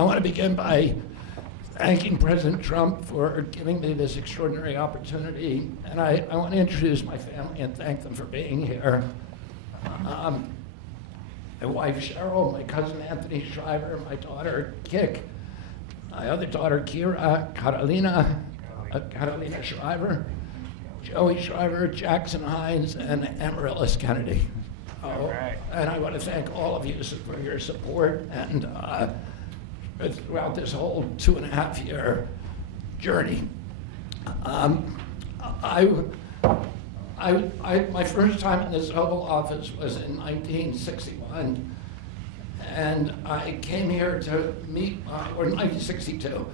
I want to begin by thanking President Trump for giving me this extraordinary opportunity. And I want to introduce my family and thank them for being here. My wife, Cheryl, my cousin, Anthony Shriver, my daughter, Kik, my other daughter, Kira, Carolina Shriver, Joey Shriver, Jackson Hines, and Amaryllis Kennedy. Right. And I want to thank all of you for your support and throughout this whole 2.5-year journey. My first time in this Oval Office was in 1961, and I came here to meet, or 1962.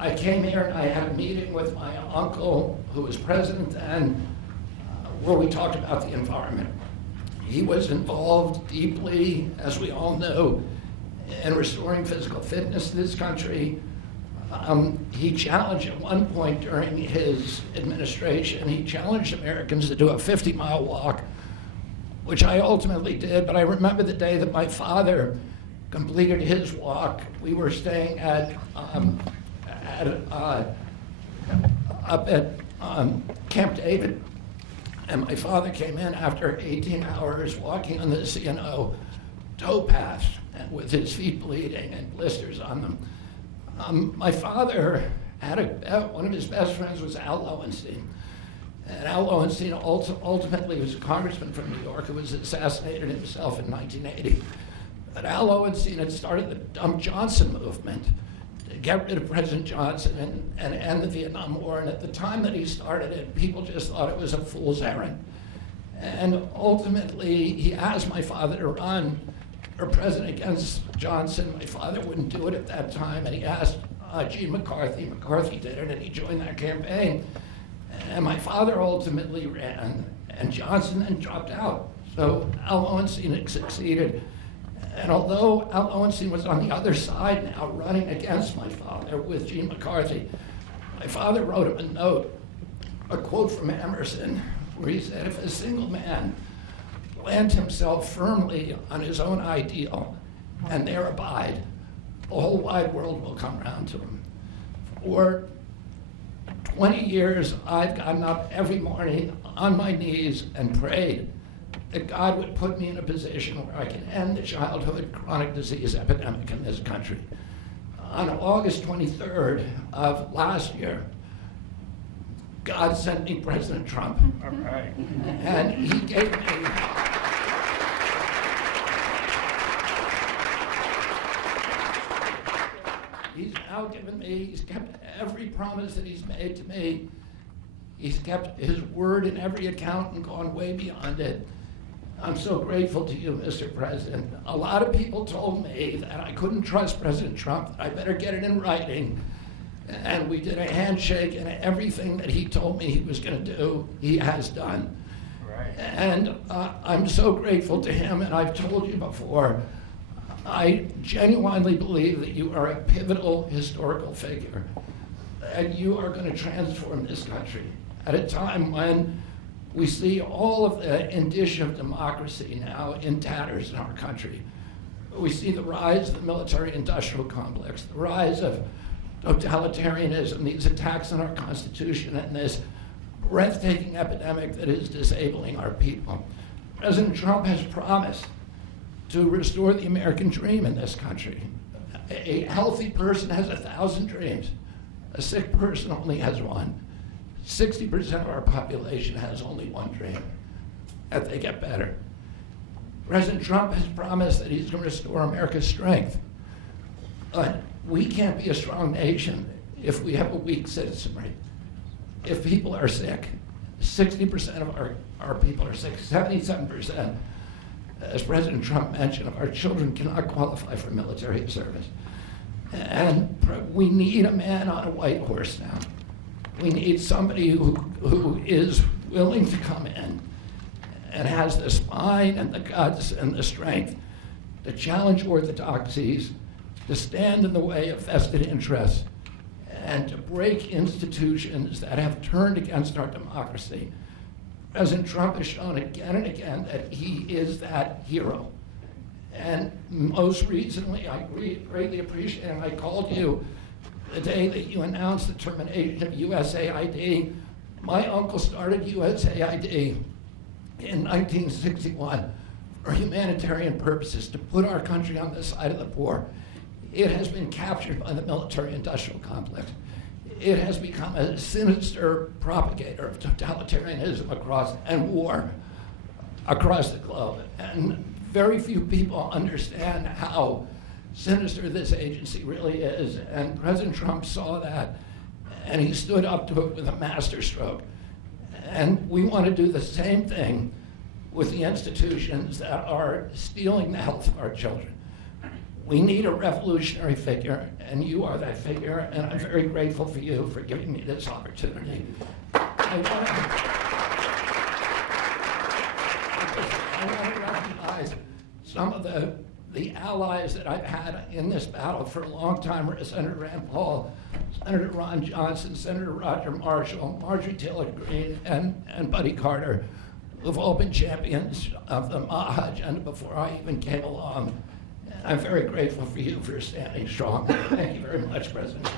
I came here and I had a meeting with my uncle, who was president then, where we talked about the environment. He was involved deeply, as we all know, in restoring physical fitness in this country. He challenged at one point during his administration, he challenged Americans to do a 50-mile walk, which I ultimately did, but I remember the day that my father completed his walk. We were staying up at Camp David, and my father came in after 18 hours walking on the C&O towpath and with his feet bleeding and blisters on them. My father had one of his best friends was Al Lowenstein. And Al Lowenstein ultimately was a congressman from New York who was assassinated himself in 1980. But Al Lowenstein had started the Dump Johnson movement to get rid of President Johnson and end the Vietnam War. And at the time that he started it, people just thought it was a fool's errand. And ultimately, he asked my father to run for president against Johnson. My father wouldn't do it at that time, and he asked Gene McCarthy. McCarthy did it, and he joined that campaign. And my father ultimately ran, and Johnson then dropped out. So Al Lowenstein had succeeded. And although Al Lowenstein was on the other side now, running against my father with Gene McCarthy, my father wrote him a note, a quote from Emerson, where he said, "If a single man plant himself firmly on his own ideal and there abide, the whole wide world will come round to him." For 20 years, I've gotten up every morning on my knees and prayed that God would put me in a position where I can end the childhood chronic disease epidemic in this country. On August 23rd of last year, God sent me President Trump. All right. And he gave me he's now given me, he's kept every promise that he's made to me. He's kept his word in every account and gone way beyond it. I'm so grateful to you, Mr. President. A lot of people told me that I couldn't trust President Trump, that I better get it in writing. And we did a handshake, and everything that he told me he was going to do, he has done. Right. And I'm so grateful to him, and I've told you before, I genuinely believe that you are a pivotal historical figure, and you are going to transform this country at a time when we see all of the indicia of democracy now in tatters in our country. We see the rise of the military-industrial complex, the rise of totalitarianism, these attacks on our Constitution, and this breathtaking epidemic that is disabling our people. President Trump has promised to restore the American dream in this country. A healthy person has 1,000 dreams. A sick person only has one. 60% of our population has only one dream, that they get better. President Trump has promised that he's going to restore America's strength. But we can't be a strong nation if we have a weak citizenry. If people are sick, 60% of our people are sick, 77%, as President Trump mentioned, of our children cannot qualify for military service. And we need a man on a white horse now. We need somebody who is willing to come in and has the spine and the guts and the strength to challenge orthodoxies, to stand in the way of vested interests, and to break institutions that have turned against our democracy. President Trump has shown again and again that he is that hero. And most recently, I greatly appreciate, and I called you the day that you announced the termination of USAID. My uncle started USAID in 1961 for humanitarian purposes, to put our country on the side of the poor. It has been captured by the military-industrial complex. It has become a sinister propagator of totalitarianism and war across the globe. And very few people understand how sinister this agency really is. And President Trump saw that, and he stood up to it with a masterstroke. And we want to do the same thing with the institutions that are stealing the health of our children. We need a revolutionary figure, and you are that figure, and I'm very grateful for you for giving me this opportunity. I want to recognize some of the allies that I've had in this battle for a long time were Senator Rand Paul, Senator Ron Johnson, Senator Roger Marshall, Marjorie Taylor Greene, and Buddy Carter, who've all been champions of the MAHA agenda before I even came along. And I'm very grateful for you for standing strong. Thank you very much, President.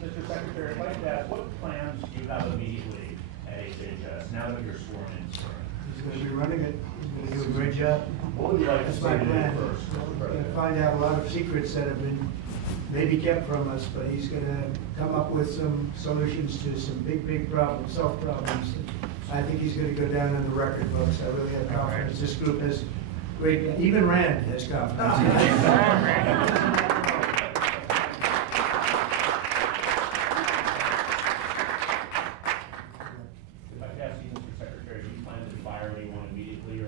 Mr. Secretary, I'd like to ask, what plans do you have immediately at HHS now that you're sworn in, sir? He's going to be running it. He's going to do a great job. What would you like to That's see my to do plan. first? He's going to find out a lot of secrets that have been maybe kept from us, but he's going to come up with some solutions to some big problems, self problems. I think he's going to go down in the record books. I really have confidence. This group has great, even Rand has confidence.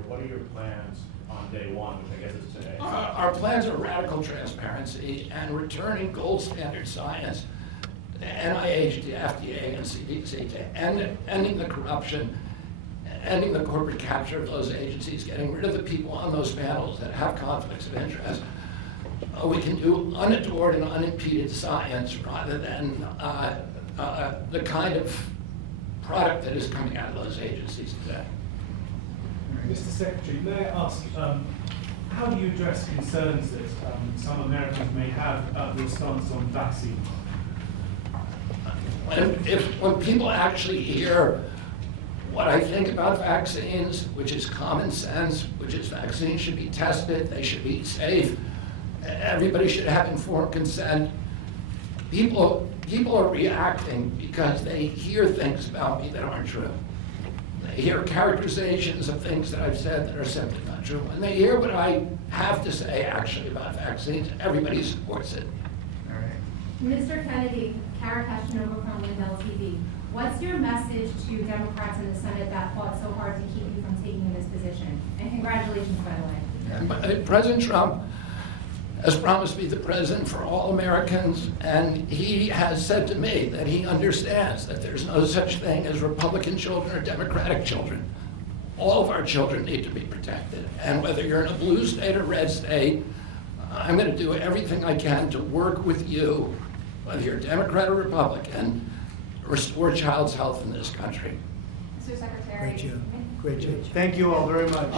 What are your plans on day one, which I guess is today? Our plans are radical transparency and returning gold standard science, the NIH, the FDA, and CDC, to ending the corruption, ending the corporate capture of those agencies, getting rid of the people on those panels that have conflicts of interest. We can do unadored and unimpeded science rather than the kind of product that is coming out of those agencies today. Mr. Secretary, may I ask, how do you address concerns that some Americans may have about the stance on vaccines? When people actually hear what I think about vaccines, which is common sense, which is vaccines should be tested, they should be safe, everybody should have informed consent, people are reacting because they hear things about me that aren't true. They hear characterizations of things that I've said that are simply not true. When they hear what I have to say actually about vaccines, everybody supports it. All right. Mr. Kennedy, Kara Kashinova from Lindell TV. What's your message to Democrats in the Senate that fought so hard to keep you from taking this position? And congratulations, by the way. President Trump has promised to be the president for all Americans, and he has said to me that he understands that there's no such thing as Republican children or Democratic children. All of our children need to be protected, and whether you're in a blue state or red state, I'm going to do everything I can to work with you, whether you're Democrat or Republican, to restore child's health in this country. Mr. Secretary. Great job. Great job. Thank you all very much.